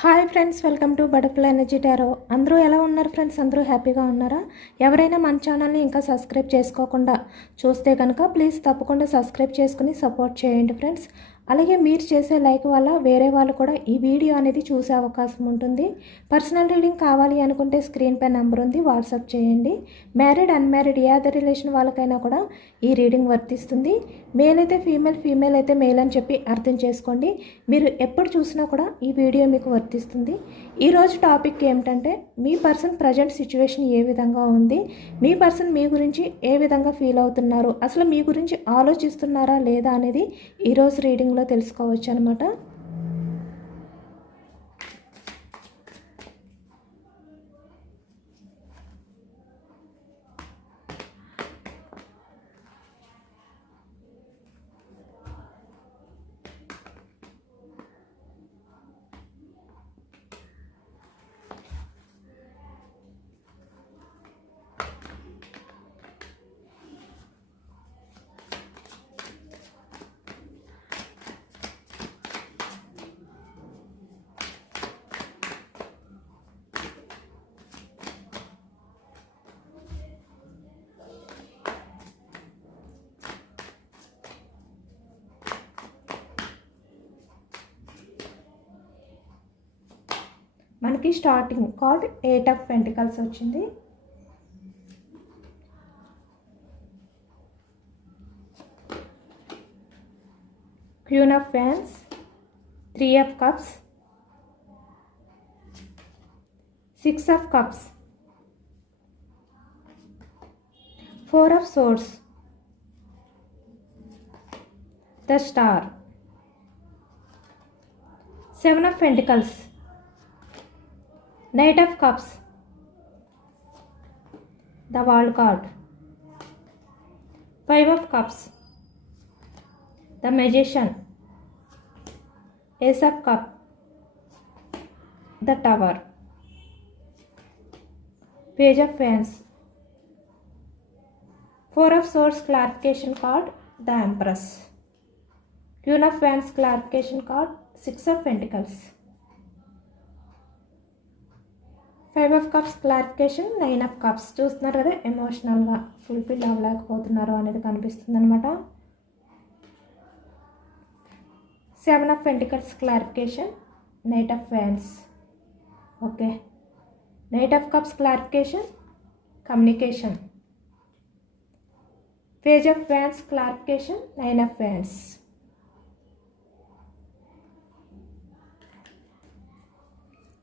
Hi friends, welcome to butterfly energy tarot. అందరూ ఎలా ఉన్నారు ఫ్రెండ్స్? అందరూ హ్యాపీగా ఉన్నారా? ఎవరైనా మన ఛానల్ని ఇంకా సబ్స్క్రైబ్ చేసుకోకుండా చూస్తే కనుక ప్లీజ్ తప్పకుండా సబ్స్క్రైబ్ చేసుకుని సపోర్ట్ చేయండి ఫ్రెండ్స్. అలాగే మీరు చేసే లైక్ వల్ల వేరే వాళ్ళు కూడా ఈ వీడియో అనేది చూసే అవకాశం ఉంటుంది. పర్సనల్ రీడింగ్ కావాలి అనుకుంటే స్క్రీన్ పై నెంబర్ ఉంది, వాట్సాప్ చేయండి. మ్యారీడ్ అన్మ్యారీడ్ ఏ అదర్ రిలేషన్ వాళ్ళకైనా కూడా ఈ రీడింగ్ వర్తిస్తుంది. మేల్ అయితే ఫీమేల్, ఫీమేల్ అయితే మేల్ అని చెప్పి అర్థం చేసుకోండి. మీరు ఎప్పుడు చూసినా కూడా ఈ వీడియో మీకు వర్తిస్తుంది. ఈరోజు టాపిక్ ఏమిటంటే మీ పర్సన్ ప్రజెంట్ సిచ్యువేషన్ ఏ విధంగా ఉంది, మీ పర్సన్ మీ గురించి ఏ విధంగా ఫీల్ అవుతున్నారు, అసలు మీ గురించి ఆలోచిస్తున్నారా లేదా అనేది ఈరోజు రీడింగ్లో తెలుసుకోవచ్చు అనమాట. మనకి స్టార్టింగ్ కార్డ్ 8 ఆఫ్ పెంటికల్స్ వచ్చింది. Queen of wands, 3 of cups, 6 of cups, 4 of swords, the star, 7 of pentacles, Knight of Cups, the World card, 5 of Cups, the Magician, Ace of Cups, the Tower, Page of Wands, 4 of Swords clarification card, the Empress, Queen of Wands clarification card, 6 of Pentacles, 5 of cups clarification, 9 of cups. చూస్తున్నారు కదా, ఎమోషనల్గా fulfil అవ్వలేకపోతున్నారు అనేది కనిపిస్తుంది అనమాట. 7 of pentacles clarification, knight of wands. Okay, knight of cups clarification, communication. Page of wands clarification, 9 of wands.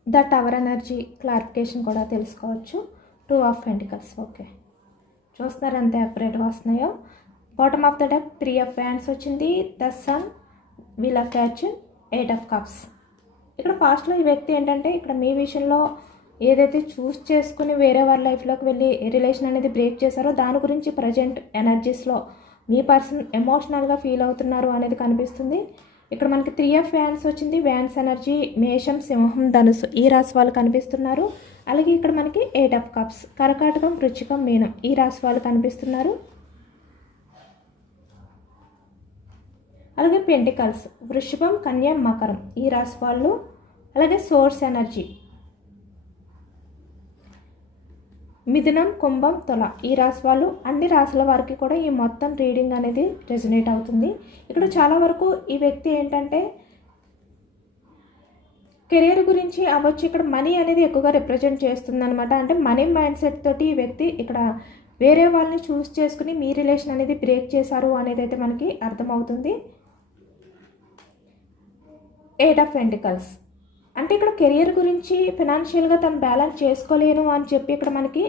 The tower energy clarification కూడా తెలుసుకోవచ్చు, 2 of pentacles. Okay, చూస్తున్నారు ఎంత అప్రేట్గా వస్తున్నాయో. Bottom of the deck 3 of wands వచ్చింది, the sun, wheel of fortune, 8 of cups. ఇక్కడ ఫాస్ట్లో ఈ వ్యక్తి ఏంటంటే ఇక్కడ మీ విషయంలో ఏదైతే చూస్ చేసుకుని వేరే వాళ్ళ లైఫ్లోకి వెళ్ళి రిలేషన్ అనేది బ్రేక్ చేశారో దాని గురించి ప్రజెంట్ ఎనర్జీస్లో మీ పర్సన్ ఎమోషనల్గా ఫీల్ అవుతున్నారు అనేది కనిపిస్తుంది. ఇక్కడ మనకి 3 ఆఫ్ వ్యాన్స్ వచ్చింది, వ్యాన్స్ ఎనర్జీ మేషం, సింహం, ధనుసు ఈ రాశి వాళ్ళు కనిపిస్తున్నారు. అలాగే ఇక్కడ మనకి 8 ఆఫ్ కప్స్, కర్కాటకం, వృశ్చికం, మీనం ఈ రాశి వాళ్ళు కనిపిస్తున్నారు. అలాగే పెంటికల్స్, వృషభం, కన్య, మకరం ఈ రాశి వాళ్ళు. అలాగే సోర్స్ ఎనర్జీ మిథునం, కుంభం, తుల ఈ రాశి వాళ్ళు. అన్ని రాశుల వారికి కూడా ఈ మొత్తం రీడింగ్ అనేది రెజనేట్ అవుతుంది. ఇక్కడ చాలా వరకు ఈ వ్యక్తి ఏంటంటే కెరీర్ గురించి అవ్వచ్చు, ఇక్కడ మనీ అనేది ఎక్కువగా రిప్రజెంట్ చేస్తుంది అనమాట. అంటే మనీ మైండ్ సెట్ తోటి ఈ వ్యక్తి ఇక్కడ వేరే వాళ్ళని చూస్ చేసుకుని మీ రిలేషన్ అనేది బ్రేక్ చేశారు అనేది అయితే మనకి అర్థమవుతుంది. 8 ఆఫ్ పెంటికల్స్ అంటే ఇక్కడ కెరియర్ గురించి ఫినాన్షియల్గా తను బ్యాలెన్స్ చేసుకోలేను అని చెప్పి ఇక్కడ మనకి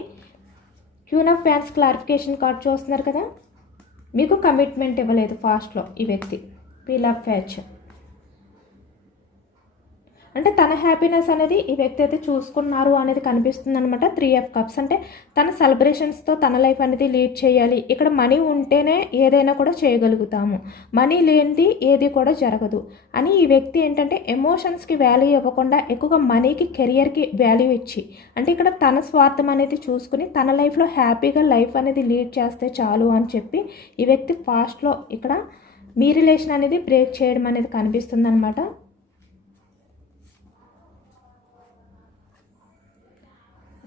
queen of wands clarification card చూస్తున్నారు కదా, మీకు కమిట్మెంట్ ఇవ్వలేదు ఫాస్ట్లో ఈ వ్యక్తి. వీల్ ఆఫ్ ఫార్చ్యూన్ అంటే తన హ్యాపీనెస్ అనేది ఈ వ్యక్తి అయితే చూసుకున్నారు అనేది కనిపిస్తుంది అనమాట. 3 ఆఫ్ కప్స్ అంటే తన సెలబ్రేషన్స్తో తన లైఫ్ అనేది లీడ్ చేయాలి. ఇక్కడ మనీ ఉంటేనే ఏదైనా కూడా చేయగలుగుతాము, మనీ లేనిది ఏది కూడా జరగదు అని ఈ వ్యక్తి ఏంటంటే ఎమోషన్స్కి వాల్యూ ఇవ్వకుండా ఎక్కువగా మనీకి, కెరియర్కి వాల్యూ ఇచ్చి అంటే ఇక్కడ తన స్వార్థం అనేది చూసుకుని తన లైఫ్లో హ్యాపీగా లైఫ్ అనేది లీడ్ చేస్తే చాలు అని చెప్పి ఈ వ్యక్తి ఫాస్ట్లో ఇక్కడ మీ రిలేషన్ అనేది బ్రేక్ చేయడం అనేది కనిపిస్తుంది అనమాట.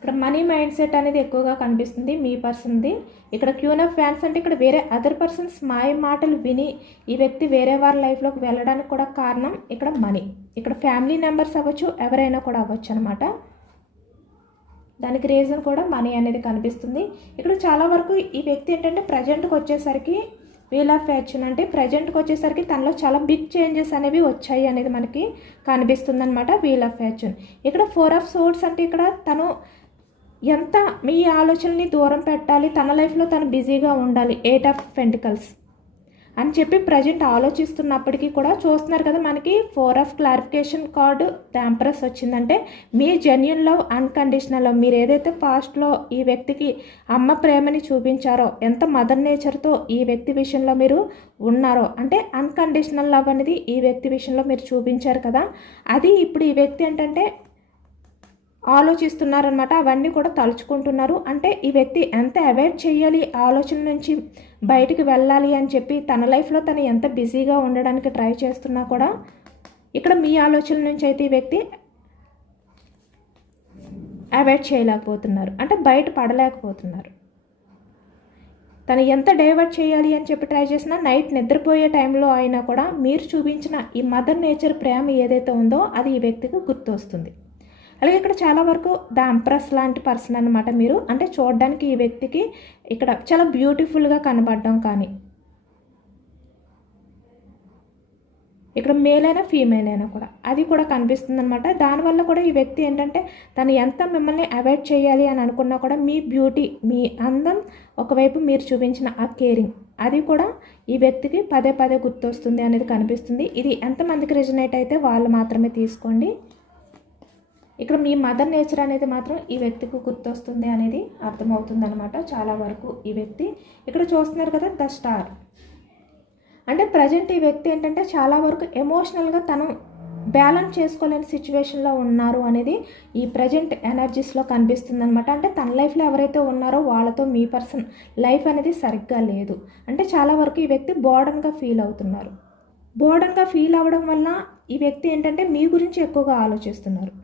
ఇక్కడ మనీ మైండ్ సెట్ అనేది ఎక్కువగా కనిపిస్తుంది మీ పర్సన్ది. ఇక్కడ క్యూన్ ఆఫ్ ఫ్యాన్స్ అంటే ఇక్కడ వేరే అదర్ పర్సన్స్ మాయ మాటలు విని ఈ వ్యక్తి వేరే వారి లైఫ్లోకి వెళ్ళడానికి కూడా కారణం ఇక్కడ మనీ. ఇక్కడ ఫ్యామిలీ మెంబర్స్ అవ్వచ్చు, ఎవరైనా కూడా అవ్వచ్చు అనమాట. దానికి రీజన్ కూడా మనీ అనేది కనిపిస్తుంది. ఇక్కడ చాలా వరకు ఈ వ్యక్తి ఏంటంటే ప్రజెంట్కి వచ్చేసరికి వీల్ ఆఫ్ ఫార్చ్యూన్ అంటే ప్రజెంట్కి వచ్చేసరికి తనలో చాలా బిగ్ చేంజెస్ అనేవి వచ్చాయి అనేది మనకి కనిపిస్తుంది అనమాట. Wheel of fortune. ఇక్కడ 4 ఆఫ్ సోర్డ్స్ అంటే ఇక్కడ తను ఎంత మీ ఆలోచనని దూరం పెట్టాలి, తన లైఫ్లో తను బిజీగా ఉండాలి, 8 ఆఫ్ పెంటికల్స్ అని చెప్పి ప్రజెంట్ ఆలోచిస్తున్నప్పటికీ కూడా చూస్తున్నారు కదా మనకి 4 of clarification card the empress వచ్చిందంటే మీ జెన్యూన్ లవ్, అన్కండిషనల్ లవ్. మీరు ఏదైతే పాస్ట్లో ఈ వ్యక్తికి అమ్మ ప్రేమని చూపించారో, ఎంత మదర్ నేచర్తో ఈ వ్యక్తి విషయంలో మీరు ఉన్నారో, అంటే అన్కండిషనల్ లవ్ అనేది ఈ వ్యక్తి విషయంలో మీరు చూపించారు కదా, అది ఇప్పుడు ఈ వ్యక్తి ఏంటంటే ఆలోచిస్తున్నారనమాట. అవన్నీ కూడా తలుచుకుంటున్నారు. అంటే ఈ వ్యక్తి ఎంత అవాయిడ్ చేయాలి, ఆలోచన నుంచి బయటికి వెళ్ళాలి అని చెప్పి తన లైఫ్లో తను ఎంత బిజీగా ఉండడానికి ట్రై చేస్తున్నా కూడా ఇక్కడ మీ ఆలోచన నుంచి అయితే ఈ వ్యక్తి అవాయిడ్ చేయలేకపోతున్నారు, అంటే బయట పడలేకపోతున్నారు. తను ఎంత డైవర్ట్ చేయాలి అని చెప్పి ట్రై చేసినా నైట్ నిద్రపోయే టైంలో అయినా కూడా మీరు చూపించిన ఈ మదర్ నేచర్ ప్రేమ ఏదైతే ఉందో అది ఈ వ్యక్తికి గుర్తొస్తుంది. అలాగే ఇక్కడ చాలా వరకు ద ఎంప్రెస్ లాంటి పర్సన్ అనమాట మీరు. అంటే చూడడానికి ఈ వ్యక్తికి ఇక్కడ చాలా బ్యూటిఫుల్గా కనబడడం, కానీ ఇక్కడ మేల్ అయినా ఫీమేల్ అయినా కూడా అది కూడా కనిపిస్తుంది అనమాట. దానివల్ల కూడా ఈ వ్యక్తి ఏంటంటే తను ఎంత మిమ్మల్ని అవాయిడ్ చేయాలి అని అనుకున్నా కూడా మీ బ్యూటీ, మీ అందం, ఒకవైపు మీరు చూపించిన ఆ కేరింగ్, అది కూడా ఈ వ్యక్తికి పదే పదే గుర్తొస్తుంది అనేది కనిపిస్తుంది. ఇది ఎంతమందికి రెజనేట్ అయితే వాళ్ళు మాత్రమే తీసుకోండి. ఇక్కడ మీ మదర్ నేచర్ అనేది మాత్రం ఈ వ్యక్తికి గుర్తొస్తుంది అనేది అర్థమవుతుంది అనమాట చాలా వరకు ఈ వ్యక్తి. ఇక్కడ చూస్తున్నారు కదా ద స్టార్ అంటే ప్రజెంట్ ఈ వ్యక్తి ఏంటంటే చాలా వరకు ఎమోషనల్గా తను బ్యాలెన్స్ చేసుకోలేని సిచ్యువేషన్లో ఉన్నారు అనేది ఈ ప్రజెంట్ ఎనర్జీస్లో కనిపిస్తుంది అనమాట. అంటే తన లైఫ్లో ఎవరైతే ఉన్నారో వాళ్ళతో మీ పర్సన్ లైఫ్ అనేది సరిగ్గా లేదు. అంటే చాలా వరకు ఈ వ్యక్తి బోర్డన్గా ఫీల్ అవుతున్నారు. బోర్డన్గా ఫీల్ అవ్వడం వల్ల ఈ వ్యక్తి ఏంటంటే మీ గురించి ఎక్కువగా ఆలోచిస్తున్నారు.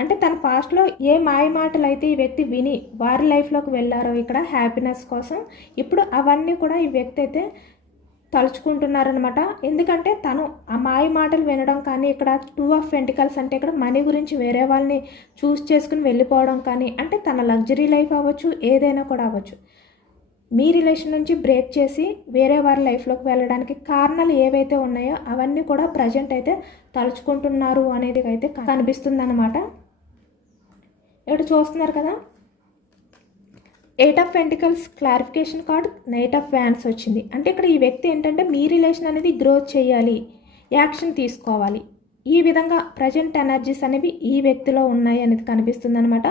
అంటే తన పాస్ట్లో ఏ మాయ మాటలు అయితే ఈ వ్యక్తి విని వారి లైఫ్లోకి వెళ్ళారో ఇక్కడ హ్యాపీనెస్ కోసం, ఇప్పుడు అవన్నీ కూడా ఈ వ్యక్తి అయితే తలుచుకుంటున్నారనమాట. ఎందుకంటే తను ఆ మాయ మాటలు వినడం కానీ, ఇక్కడ 2 ఆఫ్ పెంటికల్స్ అంటే ఇక్కడ మనీ గురించి వేరే వాళ్ళని చూస్ చేసుకుని వెళ్ళిపోవడం కానీ, అంటే తన లగ్జరీ లైఫ్ అవ్వచ్చు, ఏదైనా కూడా అవ్వచ్చు, మీ రిలేషన్ నుంచి బ్రేక్ చేసి వేరే వారి లైఫ్లోకి వెళ్ళడానికి కారణాలు ఏవైతే ఉన్నాయో అవన్నీ కూడా ప్రజెంట్ అయితే తలుచుకుంటున్నారు అనేది అయితే కనిపిస్తుంది అనమాట. ఇక్కడ చూస్తున్నారు కదా 8 of pentacles clarification card, knight of wands వచ్చింది. అంటే ఇక్కడ ఈ వ్యక్తి ఏంటంటే మీ రిలేషన్ అనేది గ్రోత్ చేయాలి, యాక్షన్ తీసుకోవాలి, ఈ విధంగా ప్రజెంట్ ఎనర్జీస్ అనేవి ఈ వ్యక్తిలో ఉన్నాయి అనేది కనిపిస్తుంది అనమాట.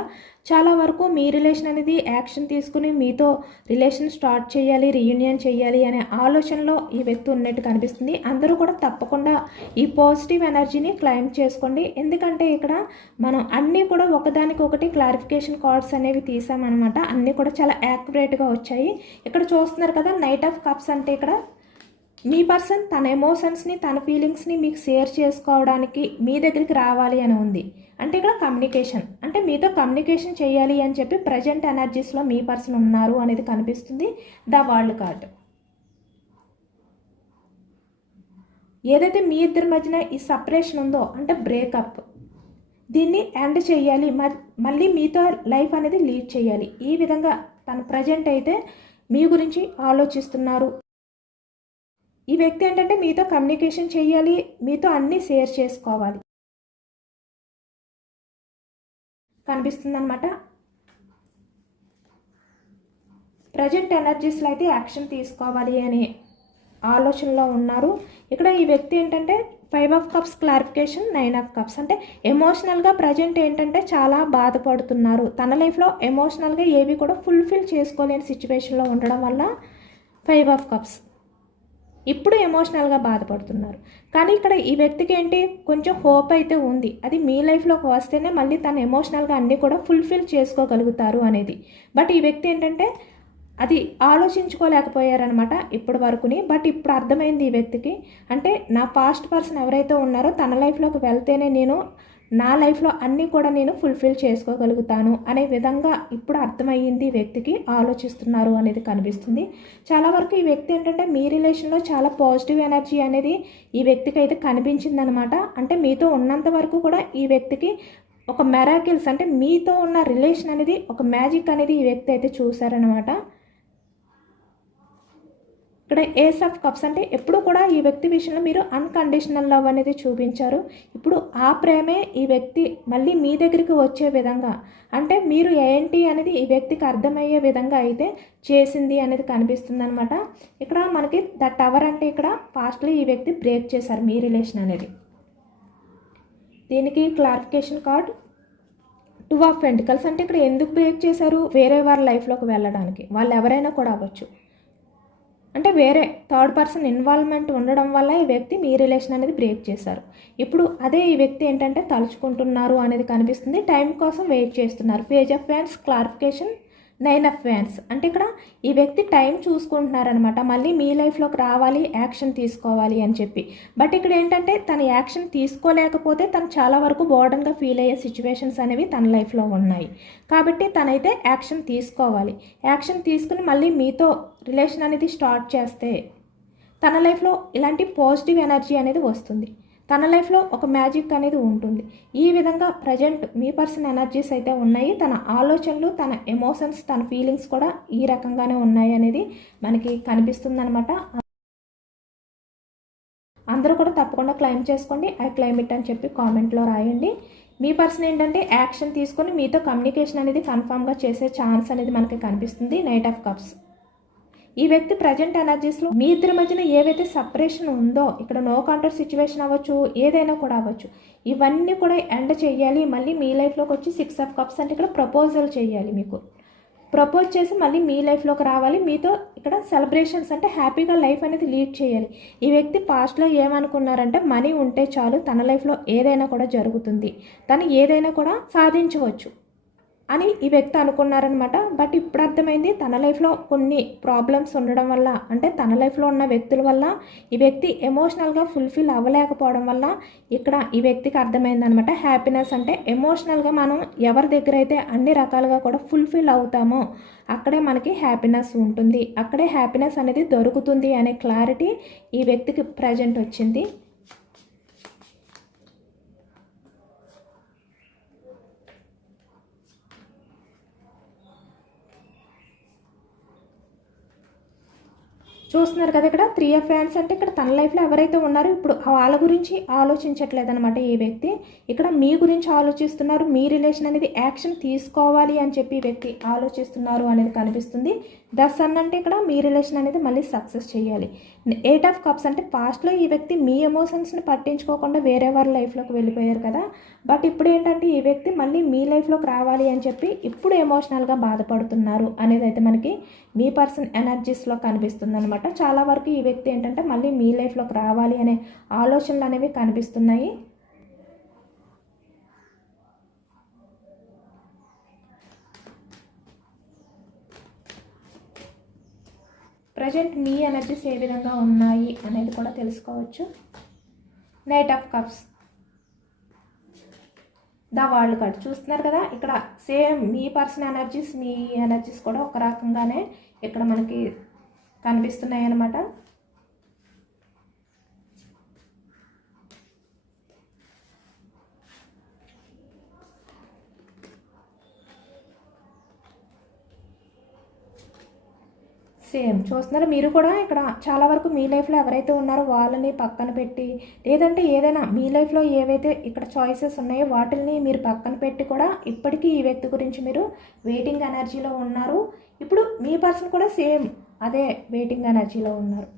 చాలా వరకు మీ రిలేషన్ అనేది యాక్షన్ తీసుకుని మీతో రిలేషన్ స్టార్ట్ చేయాలి, రీయూనియన్ చేయాలి అనే ఆలోచనలో ఈ వ్యక్తి ఉన్నట్టు కనిపిస్తుంది. అందరూ కూడా తప్పకుండా ఈ పాజిటివ్ ఎనర్జీని క్లైమ్ చేసుకోండి. ఎందుకంటే ఇక్కడ మనం అన్నీ కూడా ఒకదానికొకటి క్లారిఫికేషన్ కార్డ్స్ అనేవి తీసామన్నమాట. అన్నీ కూడా చాలా యాక్యురేట్గా వచ్చాయి. ఇక్కడ చూస్తున్నారు కదా నైట్ ఆఫ్ కప్స్ అంటే ఇక్కడ మీ పర్సన్ తన ఎమోషన్స్ని, తన ఫీలింగ్స్ని మీకు షేర్ చేసుకోవడానికి మీ దగ్గరికి రావాలి అని ఉంది. అంటే ఇక్కడ కమ్యూనికేషన్, అంటే మీతో కమ్యూనికేషన్ చేయాలి అని చెప్పి ప్రజెంట్ ఎనర్జీస్లో మీ పర్సన్ ఉన్నారు అనేది కనిపిస్తుంది. ద వరల్డ్ కార్డ్ ఏదైతే మీ ఇద్దరి మధ్యన ఈ సపరేషన్ ఉందో అంటే బ్రేకప్, దీన్ని ఎండ్ చేయాలి, మళ్ళీ మీతో లైఫ్ అనేది లీడ్ చేయాలి, ఈ విధంగా తను ప్రజెంట్ అయితే మీ గురించి ఆలోచిస్తున్నారు. ఈ వ్యక్తి ఏంటంటే మీతో కమ్యూనికేషన్ చేయాలి, మీతో అన్నీ షేర్ చేసుకోవాలి కనిపిస్తుంది అనమాట. ప్రజెంట్ ఎనర్జీస్లో అయితే యాక్షన్ తీసుకోవాలి అనే ఆలోచనలో ఉన్నారు. ఇక్కడ ఈ వ్యక్తి ఏంటంటే 5 of cups clarification, 9 of cups అంటే ఎమోషనల్గా ప్రజెంట్ ఏంటంటే చాలా బాధపడుతున్నారు. తన లైఫ్లో ఎమోషనల్గా ఏవి కూడా ఫుల్ఫిల్ చేసుకోలేని సిచ్యువేషన్లో ఉండడం వల్ల 5 ఆఫ్ కప్స్ ఇప్పుడు ఎమోషనల్గా బాధపడుతున్నారు. కానీ ఇక్కడ ఈ వ్యక్తికి ఏంటి కొంచెం హోప్ అయితే ఉంది, అది మీ లైఫ్లోకి వస్తేనే మళ్ళీ తను ఎమోషనల్గా అన్నీ కూడా ఫుల్ఫిల్ చేసుకోగలుగుతారు అనేది. బట్ ఈ వ్యక్తి ఏంటంటే అది ఆలోచించుకోలేకపోయారనమాట ఇప్పటి వరకుని. బట్ ఇప్పుడు అర్థమైంది ఈ వ్యక్తికి, అంటే నా పాస్ట్ పర్సన్ ఎవరైతే ఉన్నారో తన లైఫ్లోకి వెళ్తేనే నేను నా లైఫ్లో అన్నీ కూడా నేను ఫుల్ఫిల్ చేసుకోగలుగుతాను అనే విధంగా ఇప్పుడు అర్థమయ్యింది ఈ వ్యక్తికి, ఆలోచిస్తున్నారు అనేది కనిపిస్తుంది. చాలా వరకు ఈ వ్యక్తి ఏంటంటే మీ రిలేషన్లో చాలా పాజిటివ్ ఎనర్జీ అనేది ఈ వ్యక్తికి అయితే కనిపించిందనమాట. అంటే మీతో ఉన్నంత వరకు కూడా ఈ వ్యక్తికి ఒక మెరాకిల్స్, అంటే మీతో ఉన్న రిలేషన్ అనేది ఒక మ్యాజిక్ అనేది ఈ వ్యక్తి అయితే చూశారనమాట. ఇక్కడ ఏస్ ఆఫ్ కప్స్ అంటే ఎప్పుడు కూడా ఈ వ్యక్తి విషయంలో మీరు అన్కండిషనల్ లవ్ అనేది చూపించారు. ఇప్పుడు ఆ ప్రేమే ఈ వ్యక్తి మళ్ళీ మీ దగ్గరికి వచ్చే విధంగా, అంటే మీరు ఏంటి అనేది ఈ వ్యక్తికి అర్థమయ్యే విధంగా అయితే చేసింది అనేది కనిపిస్తుంది అనమాట. ఇక్కడ మనకి ద టవర్ అంటే ఇక్కడ ఫాస్ట్లీ ఈ వ్యక్తి బ్రేక్ చేశారు మీ రిలేషన్ అనేది. దీనికి clarification card two of pentacles. అంటే ఇక్కడ ఎందుకు బ్రేక్ చేశారు? వేరే వారి లైఫ్లోకి వెళ్ళడానికి, వాళ్ళు ఎవరైనా కూడా అవ్వచ్చు. అంటే వేరే థర్డ్ పర్సన్ ఇన్వాల్వ్మెంట్ ఉండడం వల్ల ఈ వ్యక్తి మీ రిలేషన్ అనేది బ్రేక్ చేశారు. ఇప్పుడు అదే ఈ వ్యక్తి ఏంటంటే తలుచుకుంటున్నారు అనేది కనిపిస్తుంది. టైం కోసం వెయిట్ చేస్తున్నారు. Page of wands, clarification, 9 of wands. అంటే ఇక్కడ ఈ వ్యక్తి టైం చూసుకుంటున్నారనమాట, మళ్ళీ మీ లైఫ్లోకి రావాలి, యాక్షన్ తీసుకోవాలి అని చెప్పి. బట్ ఇక్కడ ఏంటంటే తను యాక్షన్ తీసుకోలేకపోతే తను చాలా వరకు బోర్డన్గా ఫీల్ అయ్యే సిచ్యువేషన్స్ అనేవి తన లైఫ్లో ఉన్నాయి. కాబట్టి తనైతే యాక్షన్ తీసుకోవాలి. యాక్షన్ తీసుకుని మళ్ళీ మీతో రిలేషన్ అనేది స్టార్ట్ చేస్తే తన లైఫ్లో ఇలాంటి పాజిటివ్ ఎనర్జీ అనేది వస్తుంది. తన లైఫ్లో ఒక మ్యాజిక్ అనేది ఉంటుంది. ఈ విధంగా ప్రజెంట్ మీ పర్సన్ ఎనర్జీస్ అయితే ఉన్నాయి. తన ఆలోచనలు, తన ఎమోషన్స్, తన ఫీలింగ్స్ కూడా ఈ రకంగానే ఉన్నాయి అనేది మనకి కనిపిస్తుంది అనమాట. అందరూ కూడా తప్పకుండా క్లైమ్ చేసుకోండి. ఐ క్లైమ్ ఇట్ అని చెప్పి కామెంట్లో రాయండి. మీ పర్సన్ ఏంటంటే యాక్షన్ తీసుకొని మీతో కమ్యూనికేషన్ అనేది కన్ఫామ్గా చేసే ఛాన్స్ అనేది మనకి కనిపిస్తుంది. Knight of cups. ఈ వ్యక్తి ప్రజెంట్ ఎనర్జీస్లో మీ ఇద్దరి మధ్యన ఏవైతే సపరేషన్ ఉందో, ఇక్కడ నో కాంటాక్ట్ సిచ్యువేషన్ అవ్వచ్చు, ఏదైనా కూడా అవ్వచ్చు, ఇవన్నీ కూడా ఎండ్ చేయాలి. మళ్ళీ మీ లైఫ్లోకి వచ్చి 6 ఆఫ్ కప్స్ అంటే ఇక్కడ ప్రపోజల్ చేయాలి. మీకు ప్రపోజ్ చేసి మళ్ళీ మీ లైఫ్లోకి రావాలి. మీతో ఇక్కడ సెలబ్రేషన్స్ అంటే హ్యాపీగా లైఫ్ అనేది లీడ్ చేయాలి. ఈ వ్యక్తి పాస్ట్లో ఏమనుకున్నారంటే మనీ ఉంటే చాలు, తన లైఫ్లో ఏదైనా కూడా జరుగుతుంది, తను ఏదైనా కూడా సాధించవచ్చు అని ఈ వ్యక్తి అనుకున్నారనమాట. బట్ ఇప్పుడు అర్థమైంది తన లైఫ్లో కొన్ని ప్రాబ్లమ్స్ ఉండడం వల్ల, అంటే తన లైఫ్లో ఉన్న వ్యక్తుల వల్ల ఈ వ్యక్తి ఎమోషనల్గా ఫుల్ఫిల్ అవ్వలేకపోవడం వల్ల ఇక్కడ ఈ వ్యక్తికి అర్థమైందనమాట. హ్యాపీనెస్ అంటే ఎమోషనల్గా మనం ఎవరి దగ్గర అయితే అన్ని రకాలుగా కూడా ఫుల్ఫిల్ అవుతామో అక్కడే మనకి హ్యాపీనెస్ ఉంటుంది, అక్కడే హ్యాపీనెస్ అనేది దొరుకుతుంది అనే క్లారిటీ ఈ వ్యక్తికి ప్రజెంట్ వచ్చింది. చూస్తున్నారు కదా, ఇక్కడ 3 ఆఫ్ వ్యాండ్స్ అంటే ఇక్కడ తన లైఫ్లో ఎవరైతే ఉన్నారో ఇప్పుడు వాళ్ళ గురించి ఆలోచించట్లేదనమాట ఈ వ్యక్తి. ఇక్కడ మీ గురించి ఆలోచిస్తున్నారు. మీ రిలేషన్ అనేది యాక్షన్ తీసుకోవాలి అని చెప్పి ఈ వ్యక్తి ఆలోచిస్తున్నారు అనేది కనిపిస్తుంది. ద సన్ అంటే ఇక్కడ మీ రిలేషన్ అనేది మళ్ళీ సక్సెస్ చేయాలి. 8 ఆఫ్ కప్స్ అంటే పాస్ట్లో ఈ వ్యక్తి మీ ఎమోషన్స్ని పట్టించుకోకుండా వేరే వారి లైఫ్లోకి వెళ్ళిపోయారు కదా. బట్ ఇప్పుడు ఏంటంటే ఈ వ్యక్తి మళ్ళీ మీ లైఫ్లోకి రావాలి అని చెప్పి ఇప్పుడు ఎమోషనల్గా బాధపడుతున్నారు అనేది అయితే మనకి మీ పర్సన్ ఎనర్జీస్లో కనిపిస్తుంది అనమాట. చాలా వరకు ఈ వ్యక్తి ఏంటంటే మళ్ళీ మీ లైఫ్లోకి రావాలి అనే ఆలోచనలు అనేవి కనిపిస్తున్నాయి. ప్రజెంట్ మీ ఎనర్జీస్ ఏ విధంగా ఉన్నాయి అనేది కూడా తెలుసుకోవచ్చు. Knight of cups, the world card చూస్తున్నారు కదా, ఇక్కడ సేమ్ మీ పర్సన్ ఎనర్జీస్, మీ ఎనర్జీస్ కూడా ఒక రకంగానే ఇక్కడ మనకి కనిపిస్తున్నాయి అన్నమాట. సేమ్ చూస్తున్నారు మీరు కూడా ఇక్కడ చాలా వరకు మీ లైఫ్లో ఎవరైతే ఉన్నారో వాళ్ళని పక్కన పెట్టి, లేదంటే ఏదైనా మీ లైఫ్లో ఏవైతే ఇక్కడ చాయిసెస్ ఉన్నాయో వాటిని మీరు పక్కన పెట్టి కూడా ఇప్పటికీ ఈ వ్యక్తి గురించి మీరు వెయిటింగ్ ఎనర్జీలో ఉన్నారు. ఇప్పుడు మీ పర్సన్ కూడా సేమ్ అదే వెయిటింగ్ ఎనర్జీలో ఉన్నారు.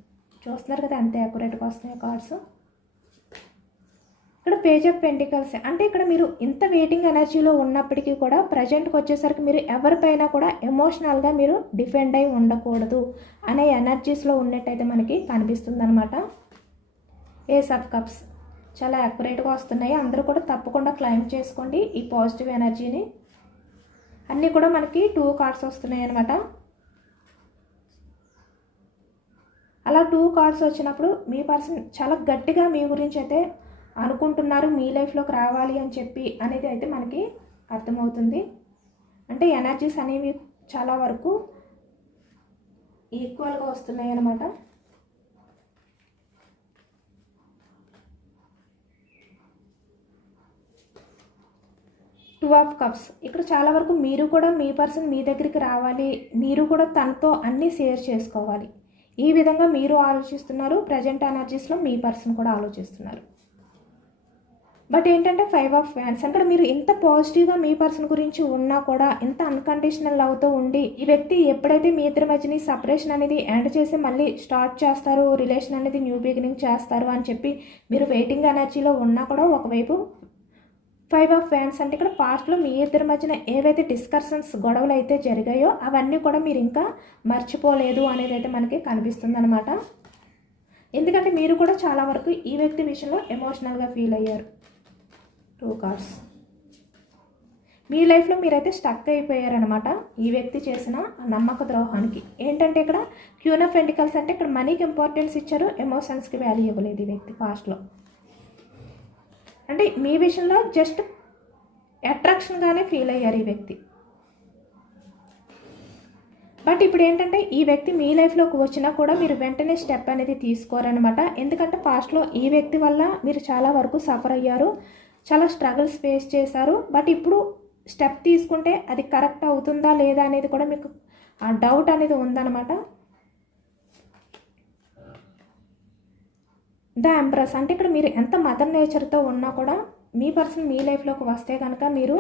చూస్తున్నారు కదా ఎంత అక్యురేట్గా వస్తున్నాయి కార్డ్స్. ఇక్కడ పేజ్ ఆఫ్ పెంటికల్స్ అంటే ఇక్కడ మీరు ఇంత వెయిటింగ్ ఎనర్జీలో ఉన్నప్పటికీ కూడా ప్రజెంట్కి వచ్చేసరికి మీరు ఎవరిపైనా కూడా ఎమోషనల్గా మీరు డిఫెండ్ అయి ఉండకూడదు అనే ఎనర్జీస్లో ఉన్నట్టయితే మనకి కనిపిస్తుంది అనమాట. ఏస్ ఆఫ్ కప్స్ చాలా అక్యురేట్గా వస్తున్నాయి. అందరూ కూడా తప్పకుండా క్లైమ్ చేసుకోండి ఈ పాజిటివ్ ఎనర్జీని. అన్నీ కూడా మనకి 2 కార్డ్స్ వస్తున్నాయి అనమాట. అలా 2 కార్డ్స్ వచ్చినప్పుడు మీ పర్సన్ చాలా గట్టిగా మీ గురించి అయితే అనుకుంటున్నారు మీ లైఫ్లోకి రావాలి అని చెప్పి అనేది అయితే మనకి అర్థమవుతుంది. అంటే ఎనర్జీస్ అనేవి చాలా వరకు ఈక్వల్గా వస్తున్నాయి అన్నమాట. టూ ఆఫ్ కప్స్ ఇక్కడ చాలా వరకు మీరు కూడా మీ పర్సన్ మీ దగ్గరికి రావాలి, మీరు కూడా తనతో అన్నీ షేర్ చేసుకోవాలి, ఈ విధంగా మీరు ఆలోచిస్తున్నారు. ప్రజెంట్ ఎనర్జీస్లో మీ పర్సన్ కూడా ఆలోచిస్తున్నారు. బట్ ఏంటంటే 5 ఆఫ్ వ్యాండ్స్ అంటే మీరు ఇంత పాజిటివ్గా మీ పర్సన్ గురించి ఉన్నా కూడా ఇంత అన్కండిషనల్ లవ్తో ఉండి ఈ వ్యక్తి ఎప్పుడైతే మీ ఇద్దరి మధ్యని సపరేషన్ అనేది ఎండ్ చేసి మళ్ళీ స్టార్ట్ చేస్తారు, రిలేషన్ అనేది న్యూ బిగినింగ్ చేస్తారు అని చెప్పి మీరు వెయిటింగ్ ఎనర్జీలో ఉన్నా కూడా ఒకవైపు 5 ఆఫ్ వ్యాండ్స్ అంటే ఇక్కడ పాస్ట్లో మీ ఇద్దరి మధ్యన ఏవైతే డిస్కషన్స్ గొడవలు అయితే జరిగాయో అవన్నీ కూడా మీరు ఇంకా మర్చిపోలేదు అనేది అయితే మనకి కనిపిస్తుంది అనమాట. ఎందుకంటే మీరు కూడా చాలా వరకు ఈ వ్యక్తి విషయంలో ఎమోషనల్గా ఫీల్ అయ్యారు. 2 కార్డ్స్ మీ లైఫ్లో మీరైతే స్టక్ అయిపోయారనమాట ఈ వ్యక్తి చేసిన నమ్మక ద్రోహానికి. ఏంటంటే ఇక్కడ క్యూన్ ఆఫ్ పెంటికల్స్ అంటే ఇక్కడ మనీకి ఇంపార్టెన్స్ ఇచ్చారు, ఎమోషన్స్కి వాల్యూ ఇవ్వలేదు ఈ వ్యక్తి పాస్ట్లో. అంటే మీ విషయంలో జస్ట్ అట్రాక్షన్గానే ఫీల్ అయ్యారు ఈ వ్యక్తి. బట్ ఇప్పుడు ఏంటంటే ఈ వ్యక్తి మీ లైఫ్లోకి వచ్చినా కూడా మీరు వెంటనే స్టెప్ అనేది తీసుకోరనమాట. ఎందుకంటే పాస్ట్లో ఈ వ్యక్తి వల్ల మీరు చాలా వరకు సఫర్ అయ్యారు, చాలా స్ట్రగుల్స్ ఫేస్ చేశారు. బట్ ఇప్పుడు స్టెప్ తీసుకుంటే అది కరెక్ట్ అవుతుందా లేదా అనేది కూడా మీకు ఆ డౌట్ అనేది ఉందన్నమాట. ద ఎంప్రెస్ అంటే ఇక్కడ మీరు ఎంత మదర్ నేచర్తో ఉన్నా కూడా మీ పర్సన్ మీ లైఫ్లోకి వస్తే కనుక మీరు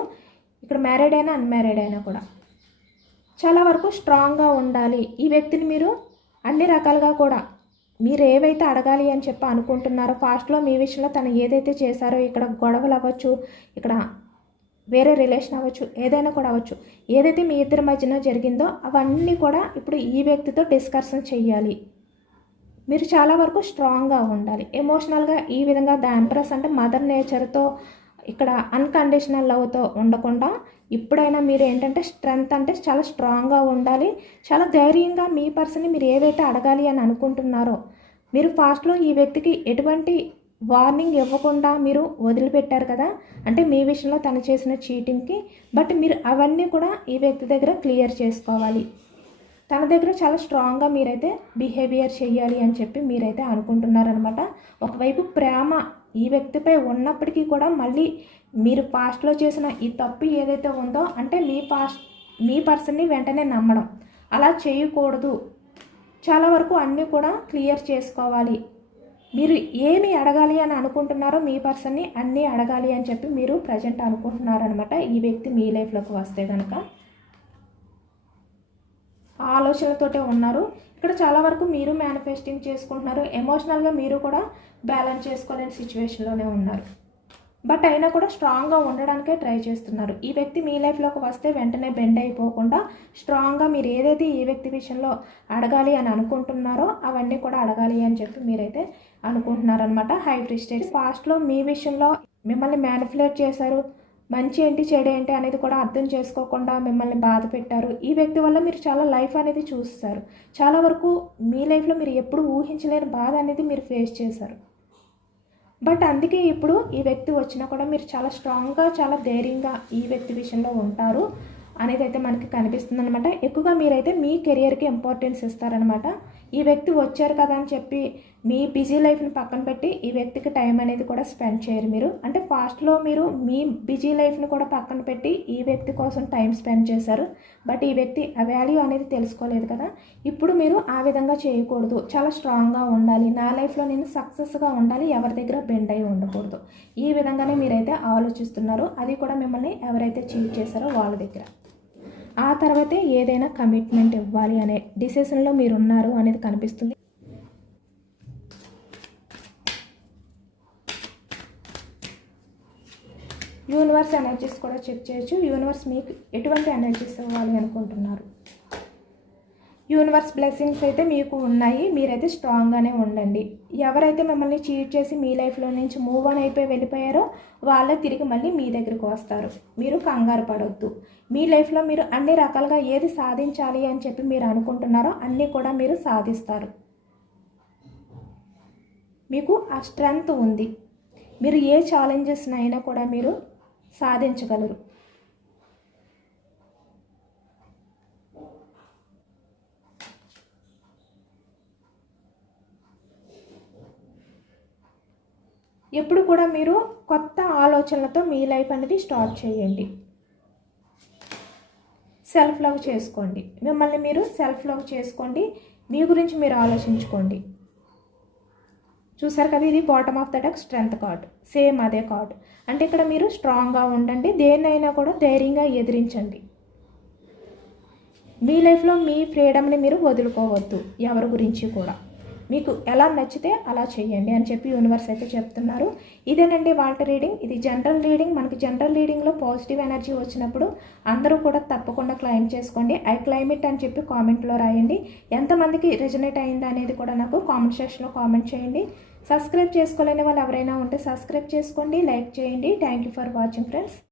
ఇక్కడ మ్యారీడ్ అయినా అన్మ్యారీడ్ అయినా కూడా చాలా వరకు స్ట్రాంగ్గా ఉండాలి. ఈ వ్యక్తిని మీరు అన్ని రకాలుగా కూడా మీరు ఏవైతే అడగాలి అని చెప్పి అనుకుంటున్నారో ఫాస్ట్లో మీ విషయంలో తను ఏదైతే చేశారో ఇక్కడ గొడవలు అవ్వచ్చు, ఇక్కడ వేరే రిలేషన్ అవ్వచ్చు, ఏదైనా కూడా అవ్వచ్చు, ఏదైతే మీ ఇద్దరి మధ్యన జరిగిందో అవన్నీ కూడా ఇప్పుడు ఈ వ్యక్తితో డిస్కషన్ చెయ్యాలి. మీరు చాలా వరకు స్ట్రాంగ్గా ఉండాలి ఎమోషనల్గా. ఈ విధంగా ద ఎంప్రెస్ అంటే మదర్ నేచర్తో ఇక్కడ అన్కండిషనల్ లవ్తో ఉండకుండా ఇప్పుడైనా మీరు ఏంటంటే స్ట్రెంగ్త్ అంటే చాలా స్ట్రాంగ్గా ఉండాలి, చాలా ధైర్యంగా మీ పర్సన్ని మీరు ఏవైతే అడగాలి అని అనుకుంటున్నారో మీరు ఫాస్ట్లో ఈ వ్యక్తికి ఎటువంటి వార్నింగ్ ఇవ్వకుండా మీరు వదిలిపెట్టారు కదా, అంటే మీ విషయంలో తను చేసిన చీటింగ్కి. బట్ మీరు అవన్నీ కూడా ఈ వ్యక్తి దగ్గర క్లియర్ చేసుకోవాలి. తన దగ్గర చాలా స్ట్రాంగ్గా మీరైతే బిహేవియర్ చేయాలి అని చెప్పి మీరైతే అనుకుంటున్నారనమాట. ఒకవైపు ప్రేమ ఈ వ్యక్తిపై ఉన్నప్పటికీ కూడా మళ్ళీ మీరు పాస్ట్లో చేసిన ఈ తప్పు ఏదైతే ఉందో అంటే మీ పర్సన్ని వెంటనే నమ్మడం అలా చేయకూడదు. చాలా వరకు అన్నీ కూడా క్లియర్ చేసుకోవాలి. మీరు ఏమి అడగాలి అని అనుకుంటున్నారో మీ పర్సన్ని అన్నీ అడగాలి అని చెప్పి మీరు ప్రజెంట్ అనుకుంటున్నారనమాట. ఈ వ్యక్తి మీ లైఫ్లోకి వస్తే కనుక ఆలోచనలతోటే ఉన్నారు. ఇక్కడ చాలా వరకు మీరు మేనిఫెస్టింగ్ చేసుకుంటున్నారు, ఎమోషనల్గా మీరు కూడా బ్యాలెన్స్ చేసుకోలేని సిచ్యువేషన్లోనే ఉన్నారు. బట్ అయినా కూడా స్ట్రాంగ్గా ఉండడానికే ట్రై చేస్తున్నారు. ఈ వ్యక్తి మీ లైఫ్లోకి వస్తే వెంటనే బెండ్ అయిపోకుండా స్ట్రాంగ్గా మీరు ఏదైతే ఈ వ్యక్తి విషయంలో అడగాలి అని అనుకుంటున్నారో అవన్నీ కూడా అడగాలి అని చెప్పి మీరైతే అనుకుంటున్నారనమాట. హై ప్రిస్టేజ్ పాస్ట్లో మీ విషయంలో మిమ్మల్ని మ్యానిపులేట్ చేశారు, మంచి ఏంటి చెడు ఏంటి అనేది కూడా అర్థం చేసుకోకుండా మిమ్మల్ని బాధ పెట్టారు. ఈ వ్యక్తి వల్ల మీరు చాలా లైఫ్ అనేది చూస్తారు. చాలా వరకు మీ లైఫ్లో మీరు ఎప్పుడు ఊహించలేని బాధ అనేది మీరు ఫేస్ చేశారు. బట్ అందుకే ఇప్పుడు ఈ వ్యక్తి వచ్చినా కూడా మీరు చాలా స్ట్రాంగ్గా చాలా ధైర్యంగా ఈ వ్యక్తి విషయంలో ఉంటారు అనేది అయితే మనకి కనిపిస్తుంది అనమాట. ఎక్కువగా మీరైతే మీ కెరియర్కి ఇంపార్టెన్స్ ఇస్తారనమాట. ఈ వ్యక్తి వచ్చారు కదా అని చెప్పి మీ బిజీ లైఫ్ని పక్కన పెట్టి ఈ వ్యక్తికి టైం అనేది కూడా స్పెండ్ చేయరు మీరు. అంటే ఫాస్ట్లో మీరు మీ బిజీ లైఫ్ని కూడా పక్కన పెట్టి ఈ వ్యక్తి కోసం టైం స్పెండ్ చేశారు. బట్ ఈ వ్యక్తి ఆ వాల్యూ అనేది తెలుసుకోలేదు కదా. ఇప్పుడు మీరు ఆ విధంగా చేయకూడదు, చాలా స్ట్రాంగ్గా ఉండాలి, నా లైఫ్లో నేను సక్సెస్గా ఉండాలి, ఎవరి దగ్గర బెండ్ అయి ఉండకూడదు, ఈ విధంగానే మీరైతే ఆలోచిస్తున్నారు. అది కూడా మిమ్మల్ని ఎవరైతే చీట్ చేశారో వాళ్ళ దగ్గర. ఆ తర్వాతే ఏదైనా కమిట్మెంట్ ఇవ్వాలి అనే డిసిషన్లో మీరున్నారు అనేది కనిపిస్తుంది. యూనివర్స్ ఎనర్జీస్ కూడా చెక్ చేయొచ్చు. యూనివర్స్ మీకు ఎటువంటి ఎనర్జీస్ ఇవ్వాలి అనుకుంటున్నారు. యూనివర్స్ బ్లెస్సింగ్స్ అయితే మీకు ఉన్నాయి, మీరైతే స్ట్రాంగ్గానే ఉండండి. ఎవరైతే మిమ్మల్ని చీట్ చేసి మీ లైఫ్లో నుంచి మూవ్ ఆన్ అయిపోయి వెళ్ళిపోయారో వాళ్ళే తిరిగి మళ్ళీ మీ దగ్గరికి వస్తారు. మీరు కంగారు పడవద్దు. మీ లైఫ్లో మీరు అన్ని రకాలుగా ఏది సాధించాలి అని చెప్పి మీరు అనుకుంటున్నారో అన్నీ కూడా మీరు సాధిస్తారు. మీకు ఆ స్ట్రెంగ్త్ ఉంది. మీరు ఏ ఛాలెంజెస్నైనా కూడా మీరు సాధించగలరు. ఎప్పుడు కూడా మీరు కొత్త ఆలోచనలతో మీ లైఫ్ అనేది స్టార్ట్ చేయండి. సెల్ఫ్ లవ్ చేసుకోండి. మిమ్మల్ని మీరు సెల్ఫ్ లవ్ చేసుకోండి. మీ గురించి మీరు ఆలోచించుకోండి. చూసారు కదా, ఇది bottom of the deck strength card. Same అదే కార్డు. అంటే ఇక్కడ మీరు స్ట్రాంగ్గా ఉండండి. దేన్నైనా కూడా ధైర్యంగా ఎదిరించండి. మీ లైఫ్లో మీ ఫ్రీడమ్ని మీరు వదులుకోవద్దు. ఎవరి గురించి కూడా మీకు ఎలా నచ్చితే అలా చేయండి అని చెప్పి యూనివర్స్ అయితే చెప్తున్నారు. ఇదేనండి వాళ్ళ రీడింగ్. ఇది జనరల్ రీడింగ్. మనకి జనరల్ రీడింగ్లో పాజిటివ్ ఎనర్జీ వచ్చినప్పుడు అందరూ కూడా తప్పకుండా క్లైమ్ చేసుకోండి. ఐ క్లైమ్ ఇట్ అని చెప్పి కామెంట్లో రాయండి. ఎంతమందికి రెజనేట్ అయింది అనేది కూడా నాకు కామెంట్ సెక్షన్లో కామెంట్ చేయండి. సబ్స్క్రైబ్ చేసుకోలేని వాళ్ళు ఎవరైనా ఉంటే సబ్స్క్రైబ్ చేసుకోండి, లైక్ చేయండి. Thank you for watching friends.